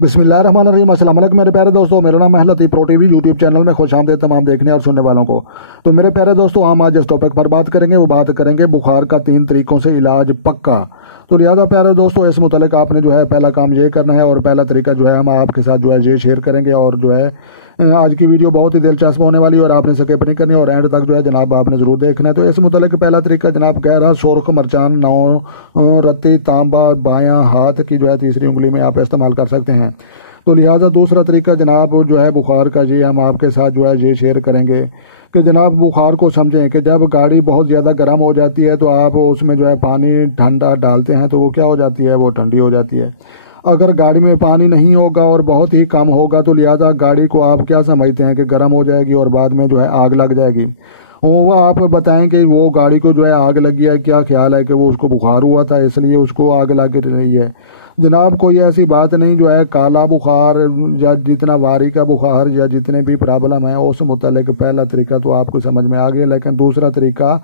بسم اللہ الرحمن الرحیم۔ السلام علیکم میرے پیارے دوستوں، میرا نام ہے لطیف پرو ٹی وی یوٹیوب چینل میں خوش آمدید تمام دیکھنے اور سننے والوں کو۔ تو میرے پیارے دوستوں، ہم آج اس ٹاپک پر بات کریں گے، وہ بات کریں گے بخار کا 3 طریقوں سے علاج پکا۔ تو لہٰذا پیارے دوستوں، اس متعلق آپ نے پہلا کام یہ کرنا ہے، اور پہلا طریقہ ہم آپ کے ساتھ یہ شیئر کریں گے، اور آج کی ویڈیو بہت ہی دلچسپ ہونے والی ہے اور آپ نے سکپ نہیں کرنی، اور اینڈ تک جناب آپ نے ضرور دیکھنا ہے۔ تو اس متعلق پہلا طریقہ جناب گہرا سرخ مرچان 9 رتی تانبا بایاں ہاتھ کی تیسری انگلی میں آپ استعمال کر سکتے ہیں۔ تو لہٰذا دوسرا طریقہ جناب بخار کا ہم آپ کے ساتھ یہ شیئر کریں گے کہ جناب بخار کو سمجھیں کہ جب گاڑی بہت زیادہ گرم ہو جاتی ہے تو آپ اس میں پانی ٹھنڈا ڈالتے ہیں تو وہ کیا ہو جاتی ہے، وہ ٹھنڈی ہو جاتی ہے۔ اگر گاڑی میں پانی نہیں ہوگا اور بہت ہی کم ہوگا تو لہٰذا گاڑی کو آپ کیا سمجھتے ہیں کہ گرم ہو جائے گی اور بعد میں آگ لگ جائے گی۔ وہ آپ بتائیں کہ وہ گاڑی کو آگ لگی ہے، کیا خیال ہے کہ وہ اس کو بخار ہوا تھا اس لیے اس کو آگ لگ رہی ہے؟ جناب کوئی ایسی بات نہیں، کالا بخار یا جتنا واری کا بخار یا جتنے بھی پرابلم ہیں اس متعلق پہلا طریقہ تو آپ کو سمجھ میں آ گیا، لیکن دوسرا طریقہ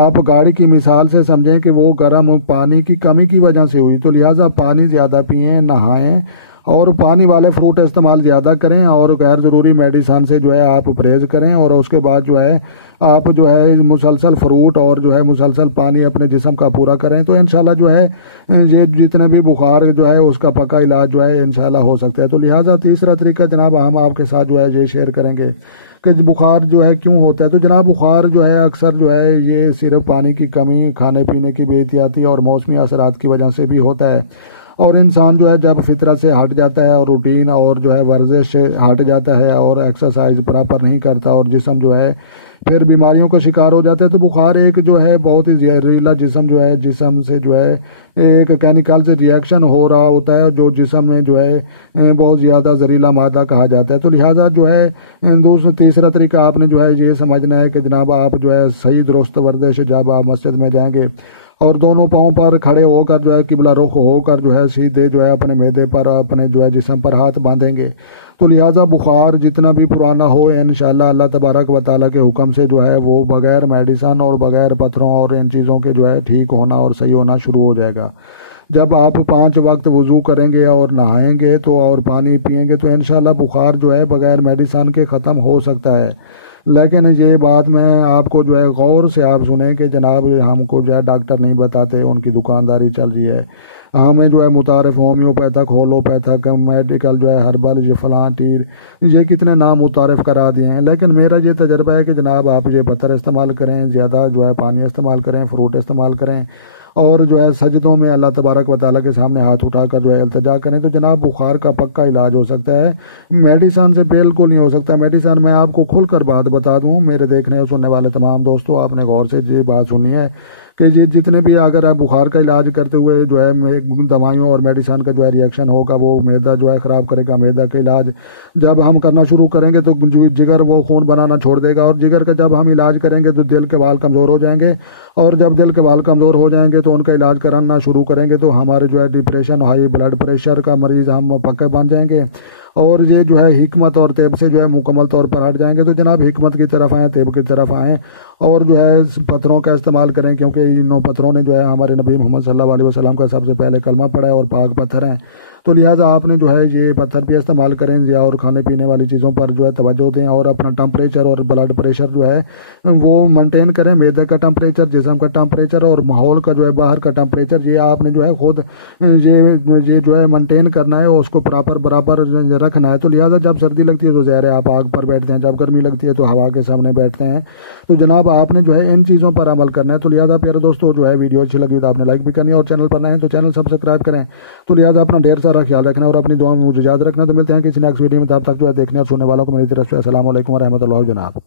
آپ گاڑی کی مثال سے سمجھیں کہ وہ گرم پانی کی کمی کی وجہ سے ہوئی، تو لہٰذا پانی زیادہ پئیں، نہائیں اور پانی والے فروٹ استعمال زیادہ کریں، اور غیر ضروری میڈیسن سے آپ پرہیز کریں، اور اس کے بعد آپ مسلسل فروٹ اور مسلسل پانی اپنے جسم کا پورا کریں، تو انشاءاللہ یہ جتنے بھی بخار اس کا پکا علاج انشاءاللہ ہو سکتا ہے۔ تو لہٰذا تیسرا طریقہ جناب ہم آپ کے ساتھ یہ شیئر کریں گے کہ بخار کیوں ہوتا ہے۔ تو جناب بخار اکثر یہ صرف پانی کی کمی، کھانے پینے کی بے احتیاطی اور موسمی اثرات کی وجہ سے بھی ہوتا ہے، اور انسان جب فطرت سے ہٹ جاتا ہے اور روٹین اور ورزش سے ہٹ جاتا ہے اور ایکسرسائز پراپر نہیں کرتا اور جسم پھر بیماریوں کا شکار ہو جاتا ہے، تو بخار ایک بہت ہی زہریلا جسم سے ایک کیمیکل سے ریئیکشن ہو رہا ہوتا ہے جو جسم میں بہت زیادہ زہریلا مادہ کہا جاتا ہے۔ تو لہٰذا تیسرا طریقہ آپ نے یہ سمجھنا ہے کہ جناب آپ صحیح درست ورزش، جب آپ مسجد میں جائیں گے اور دونوں پاؤں پر کھڑے ہو کر قبلہ رخ ہو کر سیدھے اپنے معدے پر اپنے جسم پر ہاتھ باندھیں گے، تو لہٰذا بخار جتنا بھی پرانا ہو انشاءاللہ اللہ تبارک و تعالیٰ کے حکم سے وہ بغیر میڈیسن اور بغیر پتھروں اور ان چیزوں کے ٹھیک ہونا اور صحیح ہونا شروع ہو جائے گا۔ جب آپ 5 وقت وضو کریں گے اور نہائیں گے تو اور پانی پئیں گے تو انشاءاللہ بخار بغیر میڈیسن کے ختم ہو سکتا ہے۔ لیکن یہ بات میں آپ کو غور سے آپ سنیں کہ جناب ہم کو ڈاکٹر نہیں بتاتے، ان کی دکانداری چل رہی ہے، ہمیں متعارف ہومیوپیتھک، ہولوپیتھک، میڈیکل ہربل، یہ فلاں ٹیر، یہ کتنے نام متعارف کرا دیے ہیں، لیکن میرا یہ تجربہ ہے کہ جناب آپ پتھر استعمال کریں، زیادہ پانی استعمال کریں، فروٹ استعمال کریں، اور سجدوں میں اللہ تبارک و تعالیٰ کے سامنے ہاتھ اٹھا کر التجا کریں، تو جناب بخار کا پکا علاج ہو سکتا ہے۔ میڈیسن سے بالکل نہیں ہو سکتا۔ میڈیسن میں آپ کو کھل کر بات بتا دوں، میرے دیکھنے اور سننے والے تمام دوستوں، آپ نے غور سے یہ بات سنی ہے کہ جتنے بھی اگر آپ بخار کا علاج کرتے ہوئے دوائیوں اور میڈیسن کا ریئیکشن ہوگا، وہ معدہ خراب کرے گا۔ معدہ کا علاج جب ہم کرنا شروع کریں گے تو جگر وہ خون بنانا چھوڑ دے گا، اور جگر کا جب ہم علاج کریں گے تو دل کے بال کمزور ہو جائیں گے، اور جب دل کے بال کمزور ہو جائیں گے تو ان کا علاج کرنا شروع کریں گے تو ہمارے ڈپریشن، ہائی بلڈ پریشر کا مریض ہم پکے بن جائیں گے، اور یہ حکمت اور طب سے مکمل طور پر ہٹ جائیں گے۔ تو جناب حکمت کی طرف آئیں، طب کی طرف آئیں، اور پتھروں کا استعمال کریں، کیونکہ انہوں پتھروں نے ہمارے نبی محمد صلی اللہ علیہ وسلم کا سب سے پہلے کلمہ پڑھا ہے اور پاک پتھر ہیں، تو لہٰذا آپ نے یہ پتھر بھی استعمال کریں، اور کھانے پینے والی چیزوں پر توجہ دیں، اور اپنا ٹمپریچر اور بلڈ پریشر وہ مینٹین کریں، معدے کا ٹمپریچر، جسم کا ٹمپریچر اور ماحول کا باہر کا ٹمپریچر، یہ آپ نے خود یہ مینٹین کرنا ہے، اس کو برابر رکھنا ہے۔ تو لہٰذا جب سردی لگتی ہے تو ظاہر ہے آپ آگ پر بیٹھتے ہیں، جب گرمی لگتی ہے تو ہوا کے سامنے بیٹھتے ہیں، تو جناب آپ نے ان چیزوں پر عمل کرنا ہے۔ تو لہٰذا پیارے دوستوں ویڈیو اچھی لگی تو آپ نے لائک بھی کرنی ہے، اور چینل پر نئے ہیں تو چینل سبسکرائب کریں۔ تو لہٰذا اپنا ڈھیر سارا خیال رکھنا اور اپنی دعا میں مجھے یاد رکھنا۔ تو ملتے ہیں کسی نیکسٹ ویڈیو میں، تب تک دیکھنے اور سننے والوں کو میری طرف سے السلام علیکم ورحمۃ اللہ جناب۔